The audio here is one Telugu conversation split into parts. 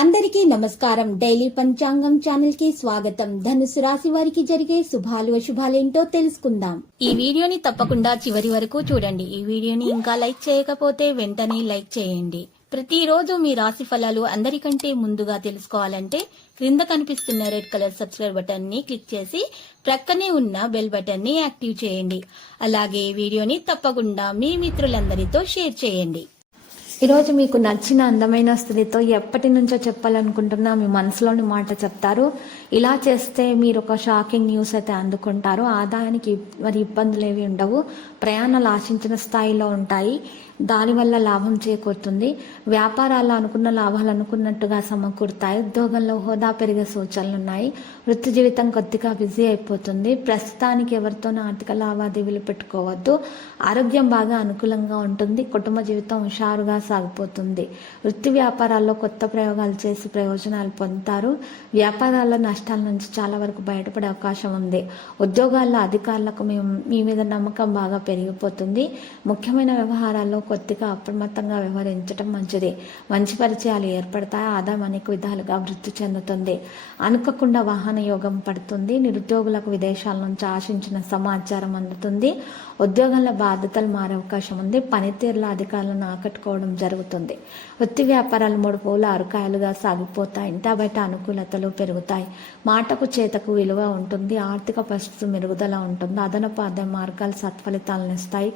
అందరికీ నమస్కారం. డైలీ పంచాంగం ఛానల్ కి స్వాగతం. ధనుసు రాశి వారికి జరిగే శుభాలు అశుభాలేంటో తెలుసుకుందాం. ఈ వీడియోని తప్పకుండా చివరి వరకు చూడండి. ఈ వీడియోని ఇంకా లైక్ చేయకపోతే వెంటనే లైక్ చేయండి. ప్రతిరోజు మీ రాశి ఫలాలు అందరికంటే ముందుగా తెలుసుకోవాలంటే క్రింద కనిపిస్తున్న రెడ్ కలర్ సబ్స్క్రైబ్ బటన్ ని క్లిక్ చేసి ప్రక్కనే ఉన్న బెల్ బటన్ ని యాక్టివ్ చేయండి. అలాగే వీడియోని తప్పకుండా మీ మిత్రులందరితో షేర్ చేయండి. ఈరోజు మీకు నచ్చిన అందమైన స్త్రీతో ఎప్పటి నుంచో చెప్పాలనుకుంటున్నా మీ మనసులోని మాట చెప్తారు. ఇలా చేస్తే మీరు ఒక షాకింగ్ న్యూస్ అయితే అందుకుంటారు. ఆదాయానికి మరి ఇబ్బందులు ఏవి ఉండవు. ప్రయాణాలు ఆశించిన స్థాయిలో ఉంటాయి. దానివల్ల లాభం చేకూరుతుంది. వ్యాపారాల్లో అనుకున్న లాభాలు అనుకున్నట్టుగా సమకూరుతాయి. ఉద్యోగంలో హోదా పెరిగే సూచనలు ఉన్నాయి. వృత్తి జీవితం కొద్దిగా బిజీ అయిపోతుంది. ప్రస్తుతానికి ఎవరితోనూ ఆర్థిక లావాదేవీలు పెట్టుకోవద్దు. ఆరోగ్యం బాగా అనుకూలంగా ఉంటుంది. కుటుంబ జీవితం హుషారుగా సాగిపోతుంది. వృత్తి వ్యాపారాల్లో కొత్త ప్రయోగాలు చేసి ప్రయోజనాలు పొందుతారు. వ్యాపారాల్లో నష్టాల నుంచి చాలా వరకు బయటపడే అవకాశం ఉంది. ఉద్యోగాల్లో అధికారులకు మీ మీద నమ్మకం బాగా పెరిగిపోతుంది. ముఖ్యమైన వ్యవహారాల్లో కొద్దిగా అప్రమత్తంగా వ్యవహరించడం మంచిది. మంచి పరిచయాలు ఏర్పడతాయి. ఆదాయం అనేక విధాలుగా వృద్ధి చెందుతుంది. అనుకోకుండా వాహన యోగం పడుతుంది. నిరుద్యోగులకు విదేశాల నుంచి ఆశించిన సమాచారం అందుతుంది. ఉద్యోగంలో బాధ్యతలు మారే అవకాశం ఉంది. పనితీరులో అధికారులను ఆకట్టుకోవడం జరుగుతుంది. వృత్తి వ్యాపారాలు 3 పూలు 6 కాయలుగా సాగిపోతాయి. ఇంటా బయట అనుకూలతలు పెరుగుతాయి. మాటకు చేతకు విలువ ఉంటుంది. ఆర్థిక పరిస్థితి మెరుగుదల ఉంటుంది. అదనపు ఆదాయ మార్గాలు సత్ఫలితాలను ఇస్తాయి.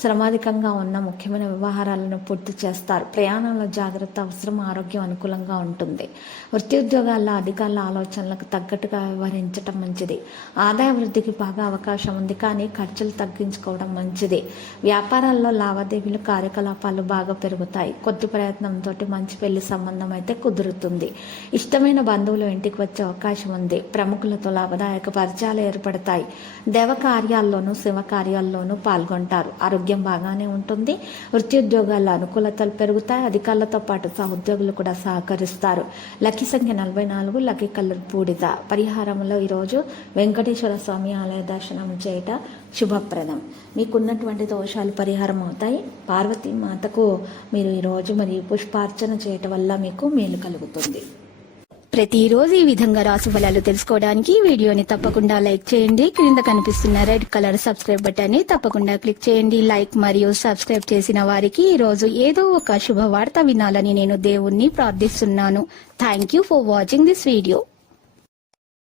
శ్రమాధికంగా ఉన్న ముఖ్యమైన వ్యవహారాలను పూర్తి చేస్తారు. ప్రయాణంలో జాగ్రత్త అవసరం. ఆరోగ్యం అనుకూలంగా ఉంటుంది. వృత్తి ఉద్యోగాల్లో అధికారుల ఆలోచనలకు తగ్గట్టుగా వ్యవహరించడం మంచిది. ఆదాయ వృద్ధికి బాగా అవకాశం ఉంది, కానీ ఖర్చులు తగ్గించుకోవడం మంచిది. వ్యాపారాల్లో లావాదేవీలు కార్యకలాపాలు బాగా పెరుగుతాయి. కొద్ది ప్రయత్నంతో మంచి పెళ్లి సంబంధం అయితే కుదురుతుంది. ఇష్టమైన బంధువులు ఇంటికి వచ్చే అవకాశం ఉంది. ప్రముఖులతో లాభదాయక పరిచయాలు ఏర్పడతాయి. దేవ కార్యాల్లోనూ శివ కార్యాల్లోనూ పాల్గొంటారు. ఆరోగ్యం బాగానే ఉంటుంది. వృత్తి ఉద్యోగాల్లో అనుకూలతలు పెరుగుతాయి. అధికారులతో పాటు సహోద్యోగులు కూడా సహకరిస్తారు. లక్కీ సంఖ్య 44. లక్కీ కలర్ బూడిద. పరిహారంలో ఈరోజు వెంకటేశ్వర స్వామి ఆలయ దర్శనం చేయట శుభప్రదం. మీకున్నటువంటి దోషాలు పరిహారం అవుతాయి. పార్వతీ మాతకు మీరు ఈరోజు మరి పుష్పార్చన చేయటం వల్ల మీకు మేలు కలుగుతుంది. ప్రతిరోజు ఈ విధంగా రాశి ఫలాలు తెలుసుకోవడానికి వీడియోని తప్పకుండా లైక్ చేయండి. క్రింద కనిపిస్తున్న రెడ్ కలర్ సబ్స్క్రైబ్ బటన్ ని తప్పకుండా క్లిక్ చేయండి. లైక్ మరియు సబ్స్క్రైబ్ చేసిన వారికి ఈ రోజు ఏదో ఒక శుభవార్త వినాలని నేను దేవుణ్ణి ప్రార్థిస్తున్నాను. Thank you for watching this video.